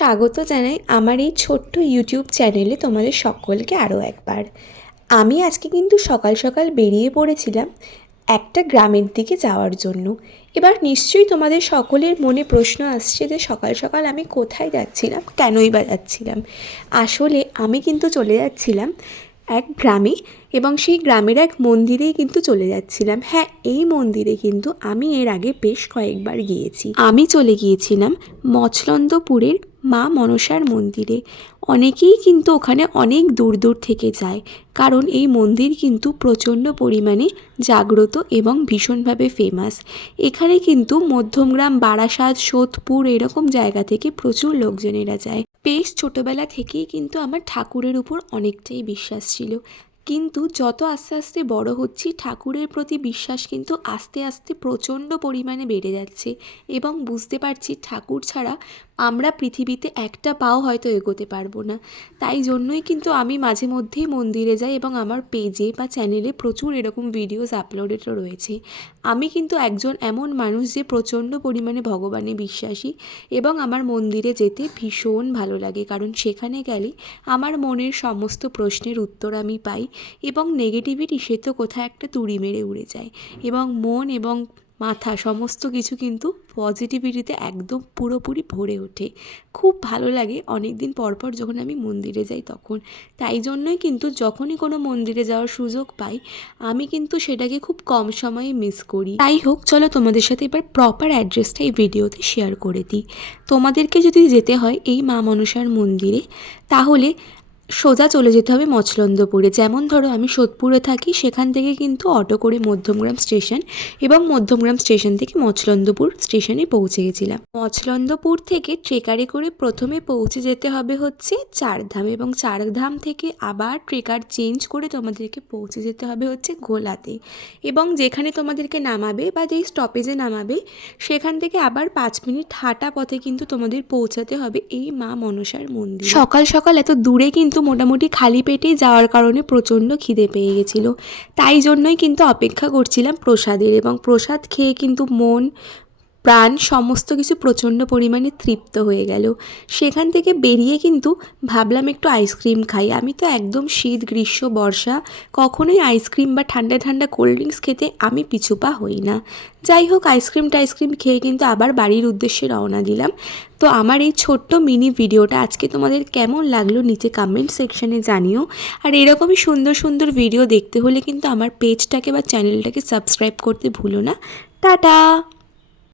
স্বাগত জানাই আমার এই ছোট্ট ইউটিউব চ্যানেলে তোমাদের সকলকে আরও একবার। আমি আজকে কিন্তু সকাল সকাল বেরিয়ে পড়েছিলাম একটা গ্রামের দিকে যাওয়ার জন্য। এবার নিশ্চয়ই তোমাদের সকলের মনে প্রশ্ন আসছে যে সকাল সকাল আমি কোথায় যাচ্ছিলাম, কেনই বা যাচ্ছিলাম। আসলে আমি কিন্তু চলে যাচ্ছিলাম এক গ্রামে, এবং সেই গ্রামের এক মন্দিরেই কিন্তু চলে যাচ্ছিলাম। হ্যাঁ, এই মন্দিরে কিন্তু আমি এর আগে বেশ কয়েকবার গিয়েছি। আমি চলে গিয়েছিলাম মছলন্দপুরের মা মনসার মন্দিরে। অনেকেই কিন্তু ওখানে অনেক দূর দূর থেকে যায়, কারণ এই মন্দির কিন্তু প্রচণ্ড পরিমাণে জাগ্রত এবং ভীষণভাবে ফেমাস। এখানে কিন্তু মধ্যমগ্রাম, বারাসাত, সোদপুর এরকম জায়গা থেকে প্রচুর লোকজনেরা যায়। বেশ ছোটোবেলা থেকেই কিন্তু আমার ঠাকুরের উপর অনেকটাই বিশ্বাস ছিল, কিন্তু যত আস্তে আস্তে বড় হচ্ছি ঠাকুরের প্রতি বিশ্বাস কিন্তু আস্তে আস্তে প্রচণ্ড পরিমাণে বেড়ে যাচ্ছে, এবং বুঝতে পারছি ঠাকুর ছাড়া আমরা পৃথিবীতে একটা পাও হয়তো এগোতে পারবো না। তাই জন্যই কিন্তু আমি মাঝে মধ্যেই মন্দিরে যাই, এবং আমার পেজে বা চ্যানেলে প্রচুর এরকম ভিডিওস আপলোডেড রয়েছে। আমি কিন্তু একজন এমন মানুষ যে প্রচণ্ড পরিমাণে ভগবানে বিশ্বাসী, এবং আমার মন্দিরে যেতে ভীষণ ভালো লাগে, কারণ সেখানে গেলে আমার মনের সমস্ত প্রশ্নের উত্তর আমি পাই, এবং নেগেটিভিটি সে তো কোথায় একটা তুড়ি মেরে উড়ে যায়, এবং মন এবং মাথা সমস্ত কিছু কিন্তু পজিটিভিটিতে একদম পুরোপুরি ভরে ওঠে। খুব ভালো লাগে অনেক দিন পর পর যখন আমি মন্দিরে যাই তখন। তাই জন্যই কিন্তু যখনই কোনো মন্দিরে যাওয়ার সুযোগ পাই আমি কিন্তু সেটাকে খুব কম সময়ে মিস করি। তাই হোক, চলো তোমাদের সাথে এবার প্রপার অ্যাড্রেসটা এই ভিডিওতে শেয়ার করে দিই। তোমাদেরকে যদি যেতে হয় এই মা মনসার মন্দিরে, তাহলে সোজা চলে যেতে হবে মছলন্দপুরে। যেমন ধরো আমি সোদপুরে থাকি, সেখান থেকে কিন্তু অটো করে মধ্যমগ্রাম স্টেশন, এবং মধ্যমগ্রাম স্টেশন থেকে মছলন্দপুর স্টেশনে পৌঁছে গেছিলাম। মছলন্দপুর থেকে ট্রেকারে করে প্রথমে পৌঁছে যেতে হবে হচ্ছে চারধাম, এবং চারধাম থেকে আবার ট্রেকার চেঞ্জ করে তোমাদেরকে পৌঁছে যেতে হবে হচ্ছে ঘোলাতে, এবং যেখানে তোমাদেরকে নামাবে বা যেই স্টপেজে নামাবে সেখান থেকে আবার 5 মিনিট হাঁটা পথে কিন্তু তোমাদের পৌঁছাতে হবে এই মা মনসার মন্দির। সকাল সকাল এত দূরে কিন্তু মোটামুটি খালি পেটেই যাওয়ার কারণে প্রচণ্ড খিদে পেয়ে গেছিলো, তাই জন্যই কিন্তু অপেক্ষা করছিলাম প্রসাদের, এবং প্রসাদ খেয়ে কিন্তু মন প্রাণ সমস্ত কিছু প্রচণ্ড পরিমাণে তৃপ্ত হয়ে গেল। সেখান থেকে বেরিয়ে কিন্তু ভাবলাম একটু আইসক্রিম খাই। আমি তো একদম শীত, গ্রীষ্ম, বর্ষা কখনোই আইসক্রিম বা ঠান্ডা ঠান্ডা কোল্ড ড্রিঙ্কস খেতে আমি পিছুপা হই না। যাই হোক, আইসক্রিম খেয়ে কিন্তু আবার বাড়ির উদ্দেশ্যে রওনা দিলাম। তো আমার এই ছোট্ট মিনি ভিডিওটা আজকে তোমাদের কেমন লাগলো নিচে কমেন্ট সেকশানে জানিও। আর এরকমই সুন্দর সুন্দর ভিডিও দেখতে হলে কিন্তু আমার পেজটাকে বা চ্যানেলটাকে সাবস্ক্রাইব করতে ভুলো না। টাটা।